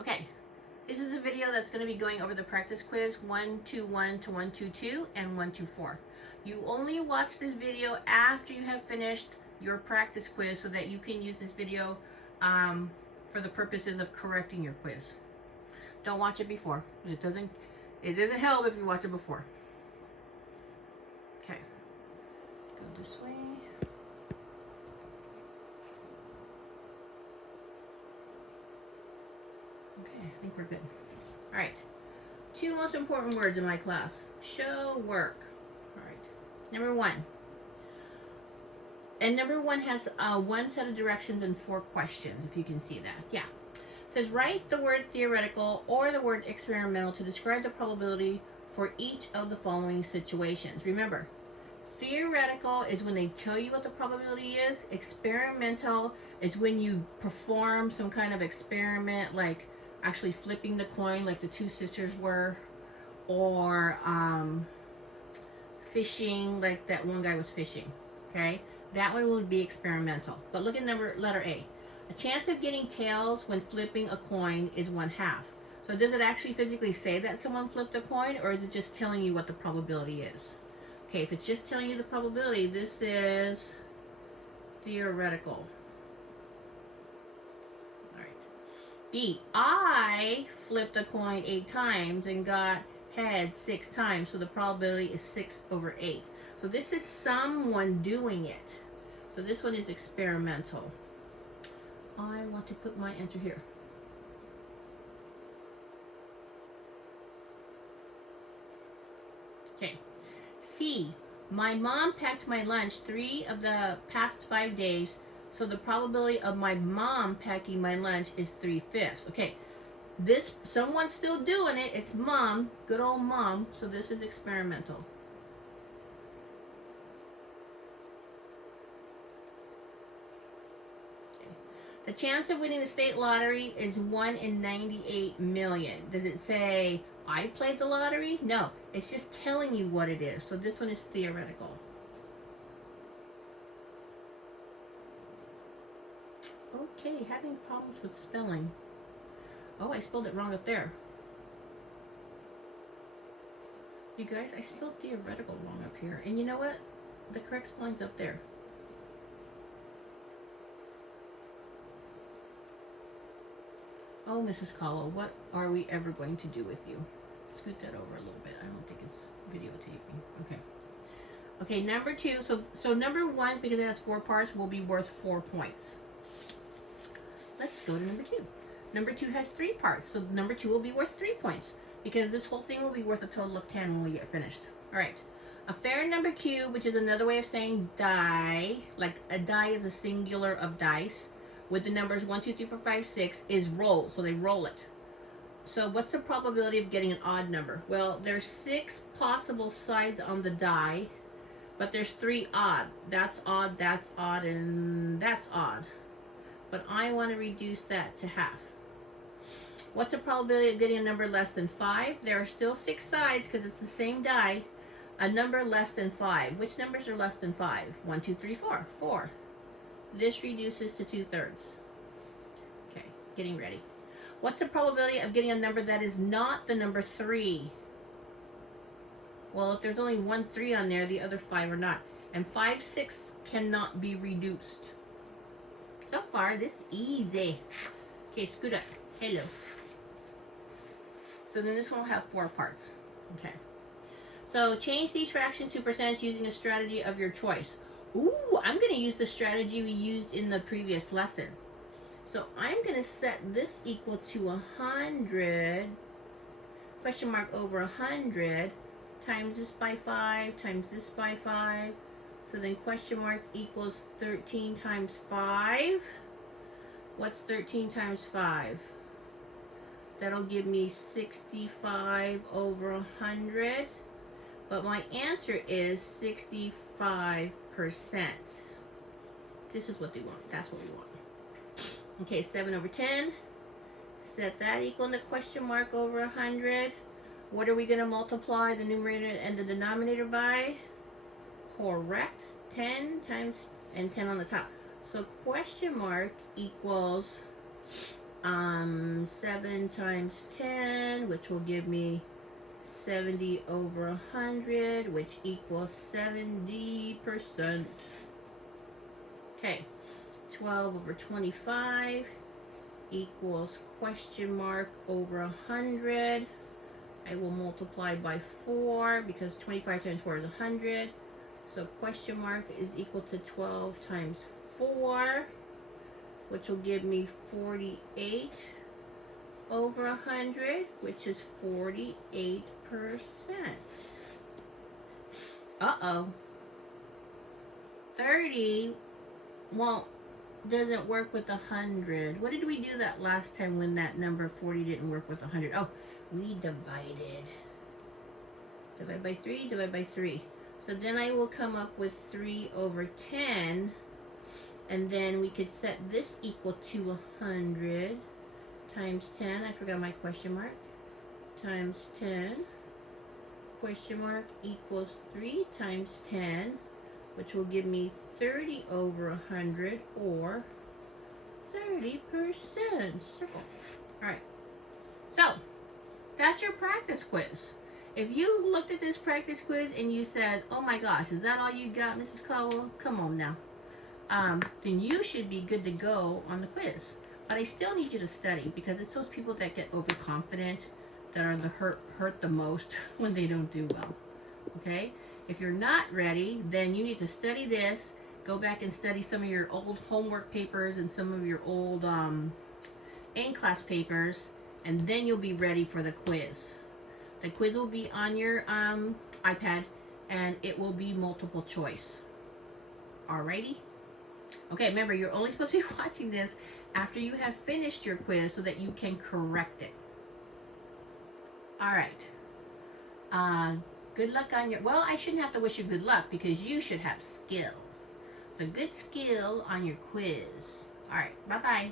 Okay, this is a video that's going to be going over the practice quiz 121 to 122 and 124. You only watch this video after you have finished your practice quiz so that you can use this video for the purposes of correcting your quiz. Don't watch it before. It doesn't help if you watch it before. Okay, go this way. Okay, I think we're good. All right, two most important words in my class. Show work. All right, number one. And number one has one set of directions and 4 questions, if you can see that. Yeah. It says, write the word theoretical or the word experimental to describe the probability for each of the following situations. Remember, theoretical is when they tell you what the probability is. Experimental is when you perform some kind of experiment, like actually flipping the coin like the 2 sisters were, or fishing like that one guy was fishing. Okay, that one would be experimental. But look at letter A. A chance of getting tails when flipping a coin is 1/2. So does it actually physically say that someone flipped a coin, or is it just telling you what the probability is? Okay, if it's just telling you the probability, this is theoretical. B, I flipped a coin 8 times and got heads 6 times, so the probability is 6/8. So this is someone doing it. So this one is experimental. I want to put my answer here. Okay. C, my mom packed my lunch 3 of the past 5 days, so the probability of my mom packing my lunch is 3/5. Okay, this, someone's still doing it. It's mom, good old mom. So this is experimental. Okay. The chance of winning the state lottery is 1 in 98 million. Does it say I played the lottery? No, it's just telling you what it is. So this one is theoretical. Okay, having problems with spelling. Oh, I spelled it wrong up there. You guys, I spelled theoretical wrong up here. And you know what? The correct spelling's up there. Oh, Mrs. Caldwell, what are we ever going to do with you? Scoot that over a little bit. I don't think it's videotaping. Okay. Okay, number 2. So number 1, because it has 4 parts, will be worth 4 points. Let's go to number 2. Number 2 has 3 parts, so number 2 will be worth 3 points, because this whole thing will be worth a total of 10 when we get finished. All right. A fair number cube, which is another way of saying die, like a die is a singular of dice, with the numbers 1, 2, 3, 4, 5, 6, is rolled, so they roll it. So what's the probability of getting an odd number? Well, there's 6 possible sides on the die, but there's 3 odd. That's odd, and that's odd. But I want to reduce that to half. What's the probability of getting a number less than 5? There are still 6 sides because it's the same die. A number less than 5. Which numbers are less than 5? 1, 2, 3, 4. 4. This reduces to 2/3. Okay, getting ready. What's the probability of getting a number that is not the number 3? Well, if there's only 1 3 on there, the other 5 are not. And 5/6 cannot be reduced. So far, this is easy. Okay, scoot up. Hello. So then this one will have 4 parts. Okay. So change these fractions to percents using a strategy of your choice. Ooh, I'm going to use the strategy we used in the previous lesson. So I'm going to set this equal to 100, question mark over 100, times this by 5, times this by 5. So then question mark equals 13 times 5. What's 13 times 5? That'll give me 65 over 100. But my answer is 65%. This is what they want. That's what we want. Okay, 7 over 10. Set that equal to question mark over 100. What are we going to multiply the numerator and the denominator by? Correct. 10 times, and 10 on the top. So question mark equals 7 times 10, which will give me 70 over 100, which equals 70%. Okay, 12 over 25 equals question mark over 100. I will multiply by 4 because 25 times 4 is 100. So question mark is equal to 12 times 4, which will give me 48 over 100, which is 48%. Uh-oh. 30 doesn't work with 100. What did we do that last time when that number 40 didn't work with 100? Oh, we divided. Divide by 3, divide by 3. So then I will come up with 3 over 10. And then we could set this equal to 100 times 10. I forgot my question mark. Times 10. Question mark equals 3 times 10, which will give me 30 over 100, or 30%. Circle. All right. So that's your practice quiz. If you looked at this practice quiz and you said, "Oh my gosh, is that all you got, Mrs. Caldwell? Come on now," then you should be good to go on the quiz. But I still need you to study, because it's those people that get overconfident that are the hurt the most when they don't do well. Okay? If you're not ready, then you need to study this. Go back and study some of your old homework papers and some of your old in-class papers, and then you'll be ready for the quiz. The quiz will be on your iPad, and it will be multiple choice. Alrighty? Okay, remember, you're only supposed to be watching this after you have finished your quiz so that you can correct it. Alright. Good luck on your... Well, I shouldn't have to wish you good luck because you should have skill. So good skill on your quiz. Alright, bye-bye.